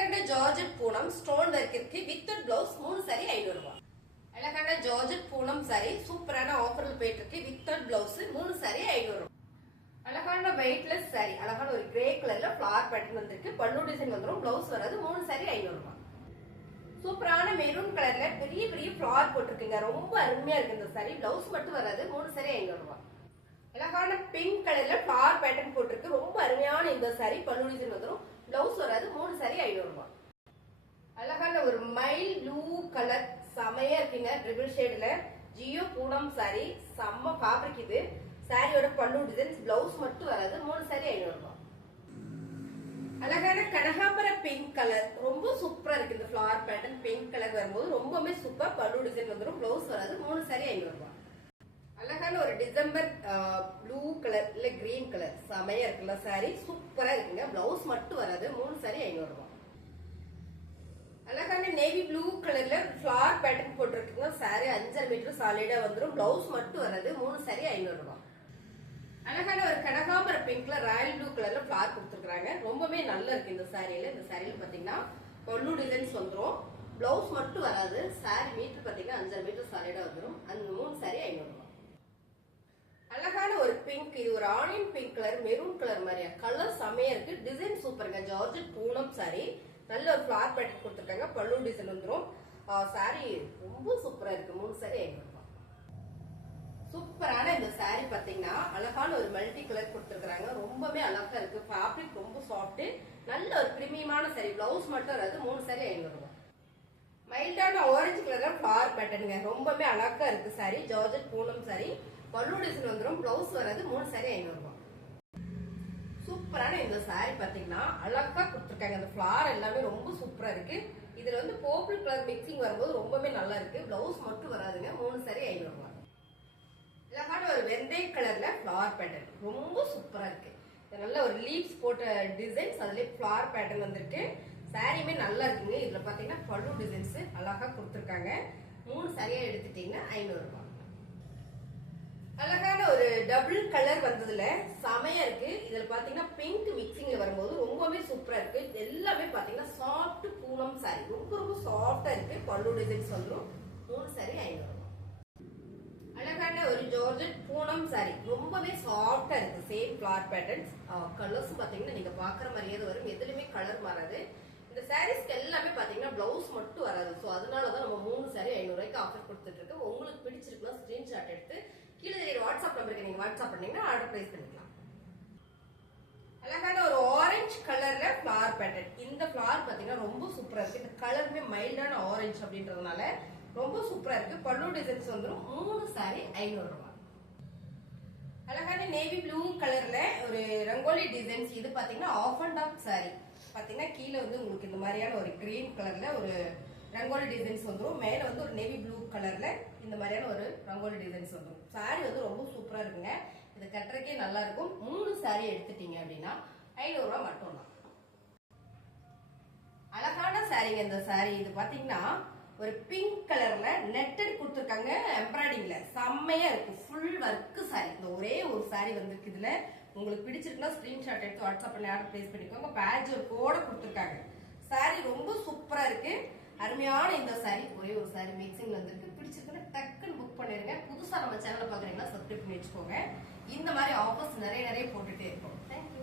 அழகான georgette Poonam stone work இருக்கு with blouse 3 sorry 500 ரூபாய். அழகான ஜார்ஜெட் பூனம் சாரி சூப்பரான ஆஃபர்ல போயிட்டு இருக்கு வித் பிளவுஸ் 3 சாரி 500 ரூபாய். அழகான வெயிட்லெஸ் சாரி அழகான ஒரு கிரே கலர்ல ஃபிளவர் பேட்டர்ன் வந்திருக்கு. பல்லு டிசைன் வந்துரும். பிளவுஸ் வராது. 3 சாரி 500 ரூபாய். சூப்பரான மெரூன் கலர்ல பெரிய பெரிய ஃபிளவர் போட்டிருக்குங்க. ரொம்ப அருமையா இருக்கு இந்த சாரி. பிளவுஸ் மட்டும் வராது. 3 சாரி 500 ரூபாய். அழகான பிங்க் கலர்ல ஃபிளவர் பேட்டர்ன் போட்டிருக்கு. ரொம்ப அருமையான இந்த சாரி. பல்லு டிசைன் வந்துரும். பிளவுஸ் வராது. 3 சாரி 500 ரூபாய். அழகான ஒரு மைல் ப்ளூ கலர் செமையா இருக்குங்க. ட்ரிபிள் ஷேட்ல ஜியோ பூனம் சாரி செம்ம ஃபேப்ரிக் இது. சாரியோட பல்லு டிசைன்ஸ் பிளவுஸ் மட்டும் வராது. 3 சாரி 500 ரூபாய். அழகான கனகாம்பர பிங்க் கலர் ரொம்ப சூப்பரா இருக்கு. இந்த ஃபிளவர் பேட்டர்ன் பிங்க் கலர் வரும்போது ரொம்பவே சூப்பர். பல்லு டிசைன் வந்துடும். பிளவுஸ் வராது. 3 சாரி 500 ரூபாய். அழகான ஒரு டிசம்பர் ப்ளூ கலர் இல்ல கிரீன் கலர் செமையா இருக்குல்ல சாரி. சூப்பரா இருக்குங்க. பிளவுஸ் மட்டும் வராது. 3 சாரி 500 ரூபாய். அழகான நேவி ப்ளூ கலர்ல ஃபிளவர் பேட்டர்ன் போட்டிருக்குங்க. சாரி 5.5 மீட்டர் சாலிடா வந்துடும். பிளவுஸ் மட்டும் வராது. 3 சாரி 500 ரூபாய். அழகான ஒரு கனகாம்பர பிங்க்ல ராயல் ப்ளூ கலர்ல ஃபிளவர் கொடுத்துருக்காங்க. ரொம்பவே நல்லா இருக்கு இந்த சாரியில. இந்த சாரியில பாத்தீங்கன்னா பல்லு டிசைன்ஸ் வந்துடும். பிளவுஸ் மட்டும் வராது. சாரி மீட்டர் பாத்தீங்கன்னா 5.5 மீட்டர் சாலிடா வந்துடும். அந்த 3 சாரி 500 ரூபாய். அழகான ஒரு பிங்க் இது ஒரு onion pink colour maroon colour மாதிரியா கலர் செமையா இருக்கு. டிசைன் சூப்பருங்க. ஜார்ஜெட் பூனம் சாரி நல்ல ஒரு ஃபிளவர் பேட்டர்ன் கொடுத்துருக்காங்க. பல்லு டிசைன் வந்துடும். சாரி ரொம்ப சூப்பரா இருக்கு. 3 சாரி 500 ரூபாய். சூப்பரான இந்த சாரி பாத்தீங்கன்னா அழகான ஒரு மல்டி கலர் கொடுத்துருக்காங்க. ரொம்பவே அழகா இருக்கு. ஃபேப்ரிக் ரொம்ப சாஃப்ட். நல்ல ஒரு பிரீமியமான சாரி. பிளவுஸ் மட்டும் வராது. 3 சாரி 500 ரூபாய். மைல்டான ஆரஞ்சு கலர்ல ஃபிளவர் பேட்டர்னுங்க. ரொம்பவே அழகா இருக்கு சாரி. ஜார்ஜெட் பூனம் சாரி பல்லு டிசைன் வந்துடும். பிளவுஸ் வராது. 3 சாரி 500 ரூபாய். சூப்பரான இந்த சாரி பாத்தீங்கன்னா அழகா கொடுத்துருக்காங்க. இந்த ஃபிளவர் எல்லாமே ரொம்ப சூப்பரா இருக்கு. இதுல வந்து பர்பிள் கலர் மிக்சிங் வரும்போது ரொம்பவே நல்லா இருக்கு. பிளவுஸ் மட்டும் வராதுங்க. 3 சாரி 500 ரூபாய். அழகான ஒரு வெந்தய கலர்ல ஃபிளவர் பேட்டர்ன் ரொம்ப சூப்பரா இருக்கு. நல்ல ஒரு லீவ்ஸ் போட்ட டிசைன்ஸ் அதுல ஃபிளவர் பேட்டர்ன் வந்திருக்கு. சாரியுமே நல்லா இருக்குங்க. இதுல பாத்தீங்கன்னா பல்லு டிசைன்ஸ் அழகா கொடுத்துருக்காங்க. 3 சாரியா எடுத்துட்டீங்கன்னா 500 ரூபாய். அழகான ஒரு டபுள் கலர் வந்ததுல செமையா இருக்கு. இதுல பாத்தீங்கன்னா பிங்க் மிக்சிங்ல வரும்போது ரொம்பவே சூப்பரா இருக்கு. எல்லாமே பாத்தீங்கன்னா சாஃப்ட் பூனம் சாரி ரொம்ப ரொம்ப சாஃப்டா இருக்கு. பல்லு டிசைன்ஸ் வந்துடும். 3 சாரி 500 ரூபாய். அழகான ஒரு ஜார்ஜெட் பூனம் சாரி ரொம்பவே சாஃப்டா இருக்கு. சேம் ஃபிளவர் பேட்டர்ன்ஸ் கலர்ஸ் பாத்தீங்கன்னா நீங்க பாக்குற மாதிரியே வரும். எதுலயுமே கலர் மாறாது. இந்த சாரீஸ்க்கு எல்லாமே பாத்தீங்கன்னா பிளவுஸ் மட்டும் வராது. சோ அதனாலதான் நம்ம 3 சாரி 500 ரூபாய்க்கு ஆஃபர் கொடுத்துட்டு இருக்கோம். உங்களுக்கு பிடிச்சிருக்குன்னா ஸ்கிரீன்ஷாட் எடுத்து கீழே தெரியுற வாட்ஸ்அப் நம்பருக்கு நீங்க வாட்ஸ்அப் பண்ணீங்கன்னா ஆர்டர் பிளேஸ் பண்ணிக்கலாம். அழகான ஒரு ஆரஞ்சு கலர்ல ஃபிளவர் பேட்டர்ன். இந்த ஃபிளவர் பாத்தீங்கன்னா ரொம்ப சூப்பரா இருக்கு. இந்த கலருமே மைல்டான ஆரஞ்சு அப்படின்றதுனால ரொம்ப சூப்பரா இருக்கு. பல்லு டிசைன்ஸ் வந்துடும். 3 சாரி 500 ரூபாய். அழகான நேவி ப்ளூ கலர்ல ஒரு ரங்கோலி டிசைன்ஸ். இது பாத்தீங்கன்னா ஆஃப் அண்ட் ஆஃப் சாரி பாத்தீங்கன்னா கீழே வந்து உங்களுக்கு இந்த மாதிரியான ஒரு கிரீன் கலர்ல ஒரு ரங்கோலி டிசைன்ஸ் வந்துடும். மேல வந்து ஒரு நேவி ப்ளூ கலர்ல இந்த மாதிரியான ஒரு ரங்கோலி டிசைன்ஸ் வந்துடும். சாரி வந்து ரொம்ப சூப்பரா இருக்குங்க. இது கட்டுறக்கே நல்லா இருக்கும். 3 சாரி எடுத்துட்டீங்க அப்படின்னா 500 ரூபாய் மட்டும் தான். அழகான சாரிங்க இந்த சாரி. இது பாத்தீங்கன்னா ஒரு பிங்க் கலர்ல நெட்டட் கொடுத்துருக்காங்க. எம்ப்ராய்டிங்ல செம்மையா இருக்கு. Full work sorry. இந்த ஒரே ஒரு சாரி வந்திருக்கு. இதுல உங்களுக்கு பிடிச்சிருக்குன்னா ஸ்கிரீன்ஷாட் எடுத்து வாட்ஸ்அப் பண்ணி ஆர்டர் பிளேஸ் பண்ணிக்கோங்க. பேட்ச் ஒரு கோட கொடுத்துருக்காங்க. சாரி ரொம்ப சூப்பரா இருக்கு. அருமையான இந்த சாரி ஒரே ஒரு சாரி மிக்சிங்ல வந்திருக்கு. பிடிச்சிருக்குன்னா டக்குன்னு புக் பண்ணிருங்க. புதுசா நம்ம சேனலை பாக்குறீங்கன்னா சப்ஸ்கிரைப் பண்ணி வச்சுக்கோங்க. இந்த மாதிரி ஆஃபர்ஸ் நிறைய போட்டுட்டே இருக்கோம். தேங்க்யூ.